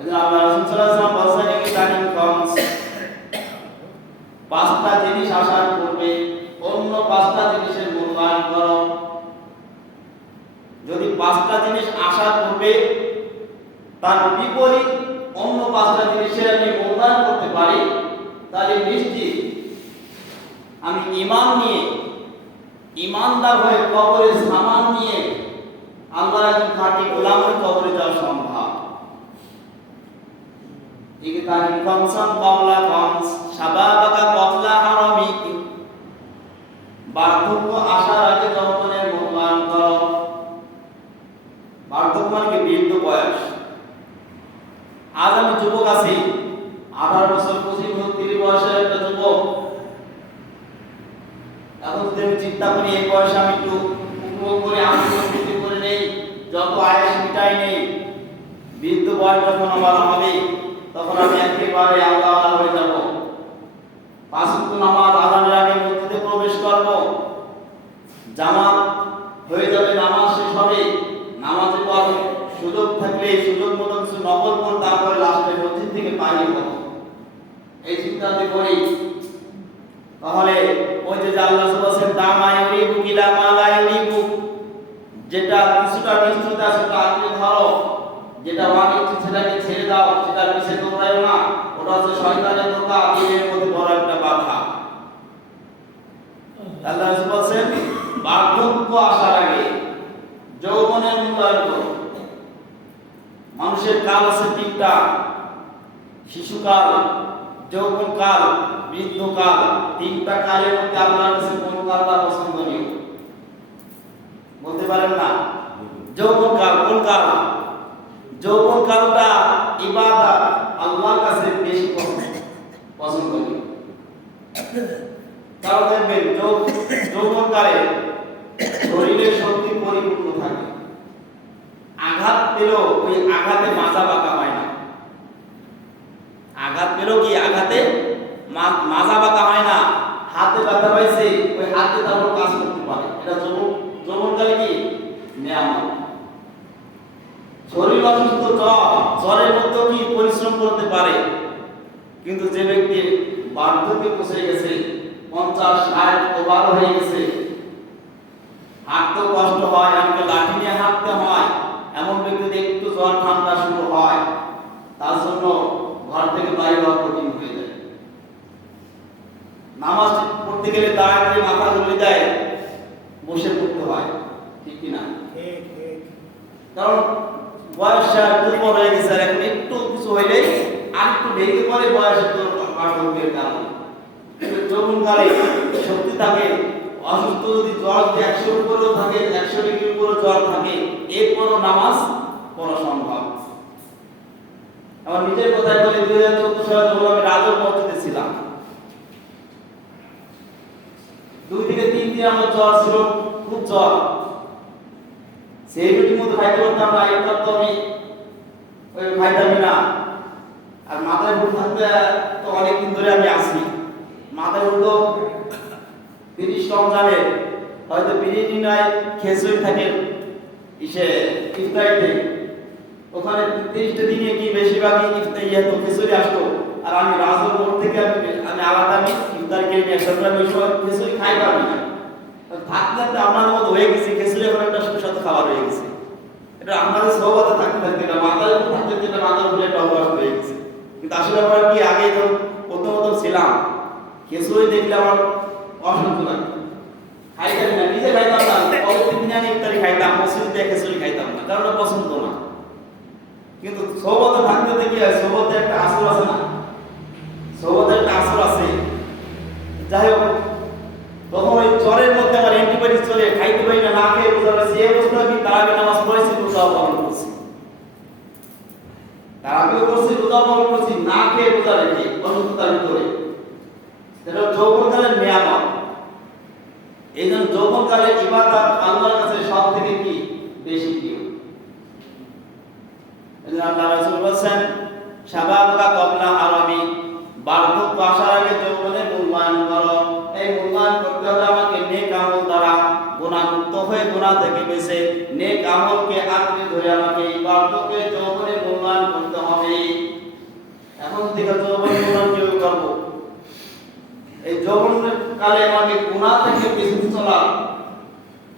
আল্লাহ পাঁচটা জিনিস আসার পূর্বে অন্য পাঁচটা জিনিসের মূল্যায়ন করো। তার বিপরীত অন্য পাঁচটা জিনিসের আমি মূল্যায়ন করতে পারি, তাহলে নিশ্চিত আমি ইমান নিয়ে ইমানদার হয়ে কবরে সামান নিয়ে আল্লাহর একজন খাঁটি গোলামের কবরে যাওয়া সম্ভব কমসাম কমলা কমস শাবাবাকা কবলা হারামিক বার্ধক্য আসার আগে যৌবনের মূল্যায়ন করো বার্ধক্য মানে বৃদ্ধ বয়স আজ আমি যুবক আছি আঠারো বছর পঁচিশ বছর তিরিশ বয়সের একটা যুবক এখন যদি আমি চিন্তা করি এই বয়সে আমি একটু উপভোগ করে আনন্দ করে নেই যত আয়েস মিটাই নেই বৃদ্ধ বয়স যখন আমার হবে তখন আমি একেবারে আল্লাহ হয়ে যাব। পাঁচ নামাজ আজানের আগে মসজিদে প্রবেশ করব। জামাত হয়ে যাবে নামাজ শেষ হবে। নামাজের পর সুযোগ থাকলে সুযোগ মতো কিছু নকল করে তারপরে লাস্টে মসজিদ থেকে বাইরে হব। এই চিন্তা যদি করি, তাহলে ওই যে আল্লাহ শয়তানের ধোকা দিনের মধ্যে বড় একটা বাধা। আল্লাহ বলেছেন, বার্ধক্য আসার আগে যৌবনের মূল্যায়ন মানুষের কাল আছে তিনটা শিশুকাল, যৌবনকাল, বৃদ্ধকাল তিনটা কালের মধ্যে আল্লাহর কাছে কোন কালটা পছন্দনীয় বলতে পারেন না? যৌবনকাল, কোন কাল? যৌবনকালটা ইবাদত, আল্লাহর কাছে বেশি পছন্দ পছন্দনীয় কারণ দেখবেন যৌ- শরীরের শক্তি পরিপূর্ণ থাকে। আঘাত পেলেও ওই আঘাতে মাজা বাঁকা হয় না। আঘাত পেলেও কি আঘাতে মাজা বাঁকা হয় না? হাতে ব্যথা পাইছে, ওই হাতে তারপর কাজ করতে পারে। এটা যৌবন কি? নিয়ামত। শরীর অসুস্থ জ্বর, জ্বরের মধ্যেও কি পরিশ্রম করতে পারে? কিন্তু যে ব্যক্তি বার্ধক্যে পৌঁছে গেছে, পঞ্চাশ, ষাট, ওভার হয়ে গেছে, হাঁটতেও কষ্ট হয়, হাঁটতে হয় এমন ব্যক্তিদের একটু জ্বর ঠান্ডা শুরু হয় তার জন্য ঘর থেকে বাইরে হওয়া কঠিন হয়ে যায় নামাজ পড়তে গেলে দাঁড়িয়ে করে মাথা তুলে দেয় বসে পড়তে হয় ঠিক কি না কারণ বয়স আর দুর্বল হয়ে গেছে আর এখন একটু কিছু হইলে আর একটু ভেঙে পড়ে বয়সের তোর বার্ধক্যের কারণে কিন্তু যৌবনকালে শক্তি থাকে অসুস্থ যদি জ্বর একশো উপরেও থাকে, একশো ডিগ্রি উপরে জ্বর থাকে, এরপরও নামাজ পড়া সম্ভব। আমার নিজের কথায় বলি, দুই হাজার চোদ্দ সালে যখন আমি রাজক মসজিদে ছিলাম, দুই থেকে তিন দিন আমার জ্বর ছিল, খুব জ্বর। সেই রুটির মধ্যে খাইতে পারতাম না এটা তো আমি ওই খাইতামই না। আর মাথায় ভুল থাকতে তো অনেকদিন ধরে আমি আসি মাথায় উঠল তিরিশ রমজানে হয়তো বিরিয়ানি নয় খেসুই থাকে, ইসে ইফতারিতে ওখানে তিরিশটা দিনে কি বেশিরভাগই ইফতারি ইয়ে তো খেসুরি আসতো। আর আমি রাজুর মোড় থেকে আমি আলাদা আমি ইফতার কিনে নিয়ে আসতাম আমি সময় খেসুরি খাই পারবি না। থাকতে থাকতে আপনাদের মতো হয়ে গেছে খেসুরি এখন একটা সুস্বাদু খাবার হয়ে গেছে। এটা আমাদের সৌভাগ্য থাকতে থাকতে মাথার উপর থাকতে থাকতে এটা মাথার উপরে একটা অভ্যাস হয়ে গেছে। কিন্তু আসলে আমরা কি আগে তো প্রথম প্রথম ছিলাম। খেসুরি দেখলে আমার লাগে খাইতাম খাইতাম না পরের দিন পছন্দ না। কিন্তু সৌবত থাকতে আসর আছে না? সৌবতে একটা আসর আছে। যাই হোক ওই জ্বরের মধ্যে চলে না খেয়ে পড়েছি, রোজা পালন করছি। তার আগেও করছি, রোজা পালন করছি, না খেয়ে রোজা রেখে অসুস্থতার ভিতরে। এটা যৌবনকালের নিয়ামত। এই জন্য যৌবনকালের ইবাদত আল্লাহর কাছে সব থেকে কি? বেশি প্রিয়। এই আল্লাহ রাসূল বলেছেন শাবাবকা কবলা হারামি। বার্ধক্য আসার আগে যৌবনের মূল্যায়ন করো। এই মূল্যায়ন করতে হবে আমাকে নেক আমল দ্বারা গুণামুক্ত হয়ে গুণা থেকে বেঁচে নেক আমলকে আঁকড়ে ধরে আমাকে ইবাদত বার্ধক্যে যৌবনে মূল্যায়ন করতে হবে। এখন থেকে যৌবনে মূল্যায়ন কীভাবে করব? এই যৌবন কালে আমাকে গুণা থেকে বেঁচে চলা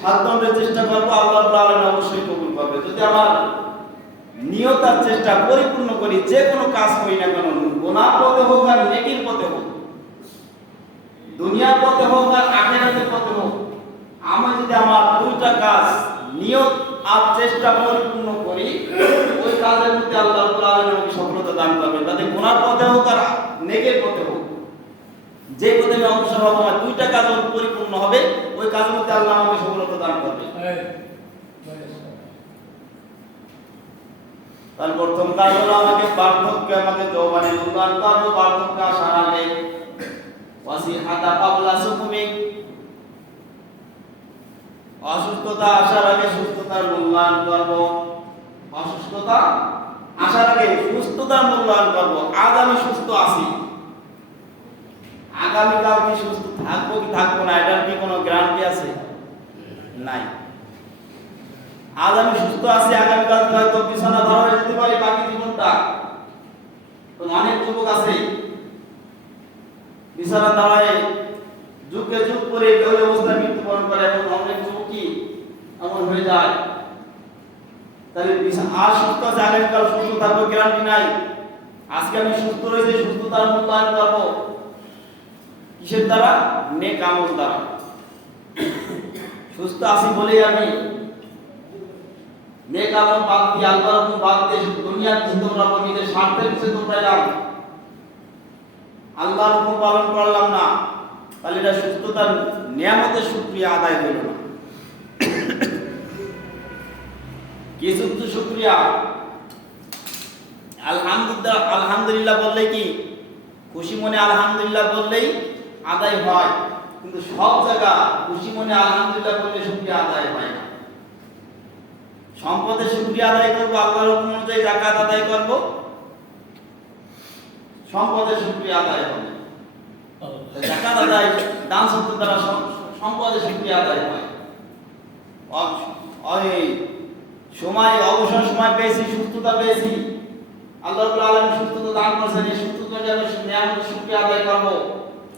সাধ্যের চেষ্টা করব, আল্লাহ আলম অবশ্যই কবুল করবে। যদি আমার নিয়তার চেষ্টা পরিপূর্ণ করি, যে কোনো কাজ করি না কেন গুণা পথে হোক আর নেকির পথে হোক, দুনিয়ার পথে হোক আর আখেরাতের পথে হোক, আমি যদি আমার দুইটা কাজ, নিয়ত আর চেষ্টা পরিপূর্ণ করি, ওই কাজের মধ্যে আল্লাহ রাব্বুল সফলতা দান করবে তাতে গুনার পথে হোক আর নেকের পথে হোক যে আমি অগ্রসর হব আমার দুইটা কাজ পরিপূর্ণ হবে ওই কাজের মধ্যে আল্লাহ আমাকে সফলতা দান করবে। তার প্রথম কাজ হলো আমাকে পার্থক্য আমাকে যৌবনে মূল্যায়ন করব পার্থক্য আসার আগে ওয়াসিহাতা কাবলা সুকুমিক অসুস্থতা আসার আগে সুস্থতার মূল্যায়ন করব। অসুস্থতা আসার আগে সুস্থতার মূল্যায়ন করব। আজ আমি সুস্থ আছি। আগামীকাল কি সুস্থ থাকব কি থাকব না, এটার কি কোনো গ্যারান্টি আছে? নাই। আজ আমি সুস্থ আছি, আগামীকাল হয়তো বিছানা ধরা যেতে পারি বাকি জীবনটা। অনেক যুবক আছে, বিছানা দাঁড়ায় যুগে যুগ করে ওই অবস্থায় মৃত্যুবরণ করে এবং অনেক যুবকই এমন হয়ে যায়। তাহলে আর সুস্থ আছে, আগামীকাল সুস্থ থাকব গ্যারান্টি নাই। আজকে আমি সুস্থ রয়েছে, সুস্থতার মূল্যায়ন করব। কিসের দ্বারা, নেক আমল দ্বারা। সুস্থ আছি বলেই আমি নেক আমল বাদ দিয়ে আল্লাহর হুকুম বাদ দিয়ে দুনিয়ার কিছু তোমরা নিজের স্বার্থের কিছু তোমরা এলাম আল্লাহর হুকুম পালন করলাম না, তাহলে এটা সুস্থতার নিয়ামতের শুক্রিয়া আদায় হইল না। কি শুধু শুক্রিয়া? আলহামদুলিল্লাহ আলহামদুলিল্লাহ বললে কি? খুশি মনে আলহামদুলিল্লাহ বললেই আদায় হয়। কিন্তু সব জায়গা খুশি মনে আলহামদুলিল্লাহ করলে শুক্রিয়া আদায় হয় না। সম্পদের শুক্রিয়া আদায় করব আল্লাহর হুকুম অনুযায়ী জাকাত আদায় করব। সম্পদের শুক্রিয়া আদায় হবে জাকাত আদায় দান সত্য দ্বারা সম- সম্পদের শুক্রিয়া আদায় হয়। সময় অবসর সময় পেয়েছি সুস্থতা পেয়েছি। আল্লাহ আলামিন সুস্থতা দান করেছেন এই সুস্থতা যেন নিয়ামতের শুকরিয়া আদায় করব।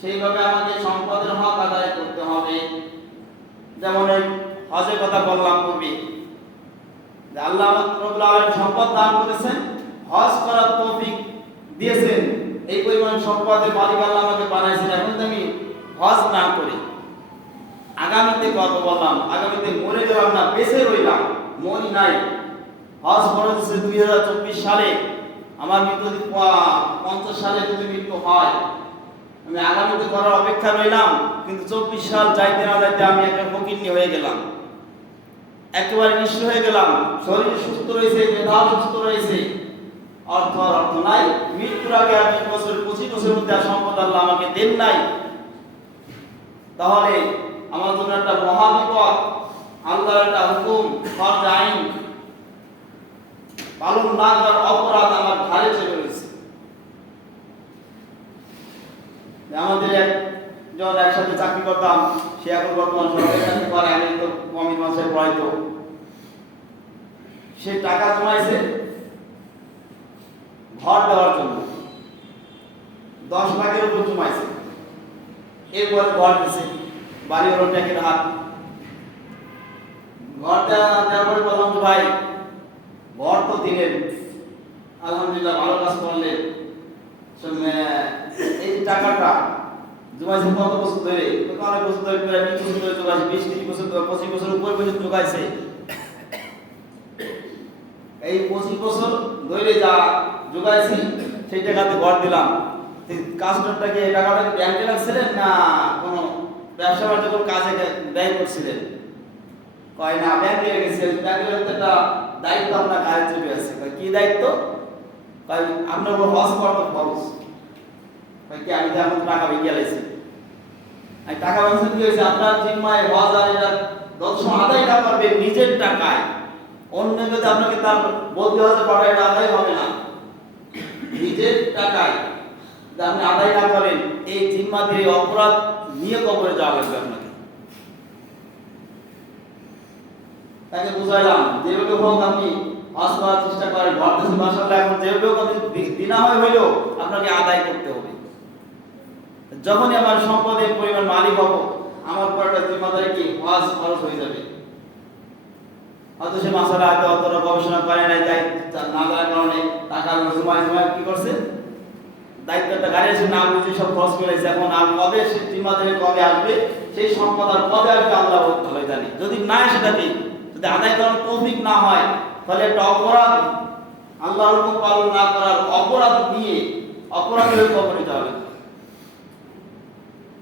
সেইভাবে আমাকে সম্পদের হক আদায় করতে হবে। যেমন এই হজের কথা বললাম কবি যে আল্লাহ রব্বুল আলামিন সম্পদ দান করেছেন, হজ করার তৌফিক দিয়েছেন। এই পরিমাণ সম্পদের মালিক আল্লাহ আমাকে বানাইছেন এখন আমি হজ না করি আগামীতে কত বললাম। আগামীতে মরে গেলাম না বেঁচে রইলাম মরি নাই। হজ খরচ হচ্ছে দুই হাজার চব্বিশ সালে। আমার মৃত্যু পঞ্চাশ সালে যদি মৃত্যু হয় আমি আগামীতে করার অপেক্ষা রইলাম, কিন্তু চব্বিশ সাল যাইতে না যাইতে আমি একটা ফকিরনি হয়ে গেলাম। একেবারে নিঃস্ব হয়ে গেলাম। শরীর সুস্থ রয়েছে মেধা সুস্থ রয়েছে। অর্থ আর অর্থ নাই। মৃত্যুর আগে বিশ বছর, পঁচিশ বছরের মধ্যে সম্পদ আল্লাহ আমাকে দেন নাই। তাহলে আমার জন্য একটা মহা বিপদ, আল্লাহর একটা হুকুম, ফরজ আইন, পালন না করার অপরাধ আমার ঘাড়ে চেপে রয়েছে যে আমাদের একজন একসাথে চাকরি করতাম, সে এখন বর্তমান সরকারি চাকরি করে আমি তো কমি মাসে পড়াইতো। সে টাকা জমাইছে ঘর দেওয়ার জন্য। দশ লাখের উপর জমাইছে। এরপর ঘর দিছে, বাড়ি হলো ট্যাকের হাত। ঘর দেওয়া দেওয়ার পরে বললাম যে, ভাই, ঘর তো দিলেন। আলহামদুলিল্লাহ, ভালো কাজ করলেন। টাকাটা জমাইছে কত বছর ধরে? অনেক বছর ধরে প্রায় বিশ বছর ধরে জোগাইছে বিশ, তিরিশ বছর ধরে, পঁচিশ বছর উপর পর্যন্ত জোগাইছে এই পঁচিশ বছর ধরে যা জোগাইছি সেই টাকাতে ঘর দিলাম। কাস্টমারটাকে এই টাকাটা ব্যাংকে রাখছিলেন না কোনো ব্যবসা বাণিজ্য কোনো কাজে ব্যয় করছিলেন? কয়, না, ব্যাংকে গেছি ব্যাংকের একটা দায়িত্ব আপনার গায়ে চলে আসছে। কি দায়িত্ব? আপনার উপর হজ খরচ। কি আমি টাকা বেরিয়ে আমি টাকা পয়সা কি আপনার জিম্মায় হজ আর এটা সময় আদায় না পারবে নিজের টাকায়। অন্য যদি আপনাকে তার বলতে হতে পারে এটা আদায় হবে না। নিজের টাকায় আপনি আদায় না এই জিম্মা দিয়ে অপরাধ নিয়ে কবরে যাওয়া লাগবে আপনাকে। তাকে বুঝাইলাম, যেভাবে হোক আপনি করার চেষ্টা করেন মাসাল্লাহ এখন যেভাবে হোক আপনি দি- দিনাময় হইলেও আপনাকে আদায় করতে হবে। যখনই আমার সম্পদের পরিমাণ মালিক হব, আমার উপর একটা জিম্মাদারি কি? হজ খরচ হয়ে যাবে। হয়তো মাসালা হয়তো অতটা গবেষণা করে নাই, তাই না জানার কারণে টাকা জমায় জমায় কি করছে? দায়িত্বটা গাড়ি এসে না বুঝে সব খরচ করেছে এখন আর কবে সে জিম্মাদারি কবে আসবে, সেই সম্পদ আর কবে আসবে আল্লাহ ভালো জানি। যদি না এসে থাকে, যদি আদায় করার তৌফিক না হয়, তাহলে একটা অপরাধ, আল্লাহর হুকুম পালন না করার অপরাধ নিয়ে অপরাধ হয়ে কবরে যাওয়া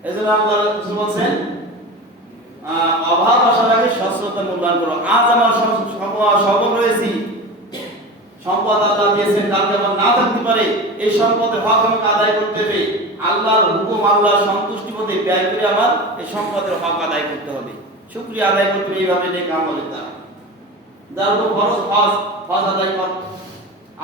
এজন্য আল্লাহ রাসূল বলছেন অভাব আসার আগে সচ্ছলতা মূল্যায়ন করো। আজ আমার সবল রয়েছি। সম্পদ আল্লাহ দিয়েছেন কালকে আমার না থাকতে পারে, এই সম্পদের হক আমাকে আদায় করতে হবে আল্লাহর হুকুম, আল্লাহর সন্তুষ্টি মধ্যে ব্যয় করে আমার এই সম্পদের হক আদায় করতে হবে। শুক্রিয়া আদায় করতে হবে এইভাবে নেক আমলের দ্বারা। যার উপর খরচ হজ হজ আদায় কর।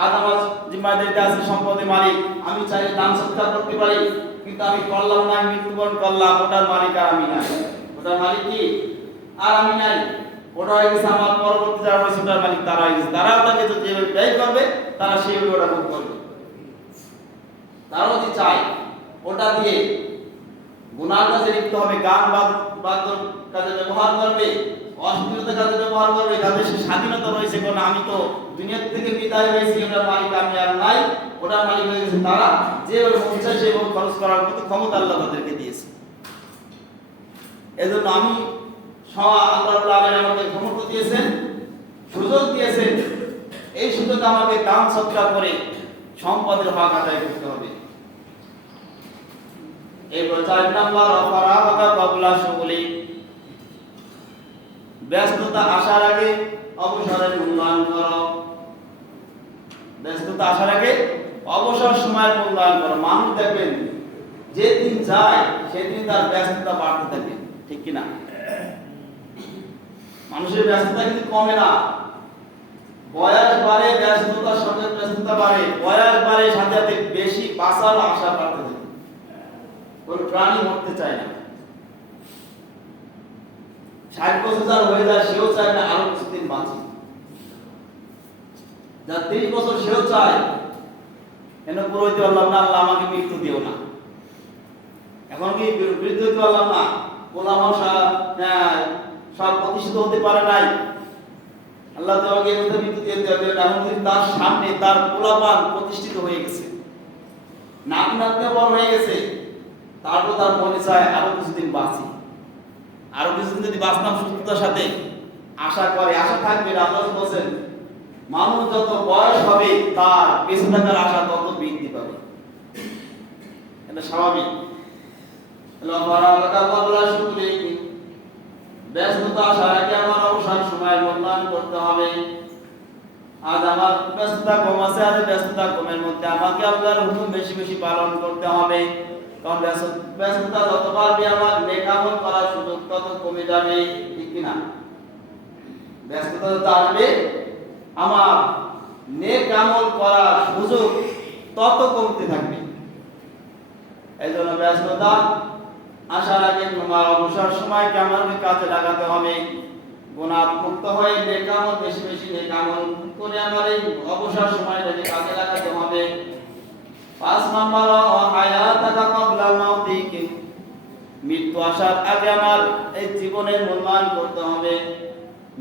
আজ আমার জিম্মাদারিতে আছে, সম্পদের মালিক। আমি চাইলে দান সৎকার করতে পারি। কিন্তু আমি করলাম না মৃত্যুবরণ করলাম, ওটার মালিক আর আমি নাই। ওটার মালিক কি? আর আমি নাই। ওটা হয়ে গেছে আমার পরবর্তী যারা রয়েছে, ওটার মালিক তারা হয়ে গেছে। তারা ওটাকে তো যেভাবে ব্যয় করবে, তারা সেইভাবে ওটা ভোগ করবে। তারা যদি চায়, ওটা দিয়ে গুনার কাজে লিপ্ত হবে, গান বাদ বাদ্য কাজে ব্যবহার করবে করবে স্বাধীনতা রয়েছে আমি তো দুনিয়া থেকে বিদায় হয়েছি ওটার মালিক, আমি আর নাই ওটার মালিক হয়ে গেছে। তারা খরচ করার মতো ক্ষমতা আল্লাহ তাদেরকে দিয়েছে। এজন্য আমি আল্লাহ আমাকে ক্ষমতা দিয়েছেন, সুযোগ দিয়েছেন। এই সুযোগ আমাকে দান সৎকার করে সম্পদের হক আদায় করতে হবে। শুগুলি ব্যস্ততা আসার আগে অবসরের মূল্যায়ন করো। ব্যস্ততা আসার আগে অবসর সময়ের মূল্যায়ন করো। মানুষ দেখবেন, যে দিন যায়, সেদিন তার ব্যস্ততা বাড়তে থাকে। ঠিক কি না মানুষের ব্যস্ততা কিন্তু কমে না। বয়স বাড়ে, ব্যস্ততার সঙ্গে ব্যস্ততা বাড়ে। বয়স বাড়ে, সাথে সাথে বেশি বাঁচার আশা বাড়তে থাকে। কোন প্রাণী মরতে চায় না। ষাট বছর যার হয়ে যায়, সেও চায় না, আরও কিছুদিন বাঁচি। যার তিরিশ বছর সেও চায়, কেন পুরোহিত না, আল্লাহ আমাকে মৃত্যু দিও না। এখন কি বৃদ্ধ হইতে পারলাম না? গোলাম সব প্রতিষ্ঠিত হতে পারে নাই। আল্লাহ তোমাকে মৃত্যু দিয়ে দেবে এখন তার সামনে তার পোলাপান প্রতিষ্ঠিত হয়ে গেছে। নাক নাকতে বড় হয়ে গেছে। তারপর তার মনে চায় আরও কিছুদিন বাঁচি। আরও কিছুদিন যদি বাঁচতাম সুস্থতার সাথে, আশা করে, আশা থাকবে আল্লাহ বলছেন, মানুষ যত বয়স হবে, তার বেঁচে থাকার আশা তত বৃদ্ধি পাবে। এটা স্বাভাবিক। ব্যস্ততা আসার আমার করতে হবে। আজ আমার ব্যস্ততা কম আছে আর ব্যস্ততা কমের মধ্যে আমাকে আল্লাহর হুকুম বেশি বেশি পালন করতে হবে। কারণ ব্যস্ত- ব্যস্ততা যত বাড়বে নেকামল করার সুযোগ তত কমে যাবে, ঠিক কিনা? ব্যস্ততা যত আসবে, আমার নেক করার সুযোগ তত কমতে থাকবে। এই জন্য ব্যস্ততা আসার আগে তোমার অবসর সময়কে আমাকে কাজে লাগাতে হবে। গুণাত মুক্ত হয়ে নেকামল বেশি বেশি নেকামল করে আমার এই অবসর সময়টাকে কাজে লাগাতে হবে। পাঁচ নম্বর হায়াতাকা ক্বাবলা মাউতিক মৃত্যু আসার আগে আমার এই জীবনের মূল্যায়ন করতে হবে।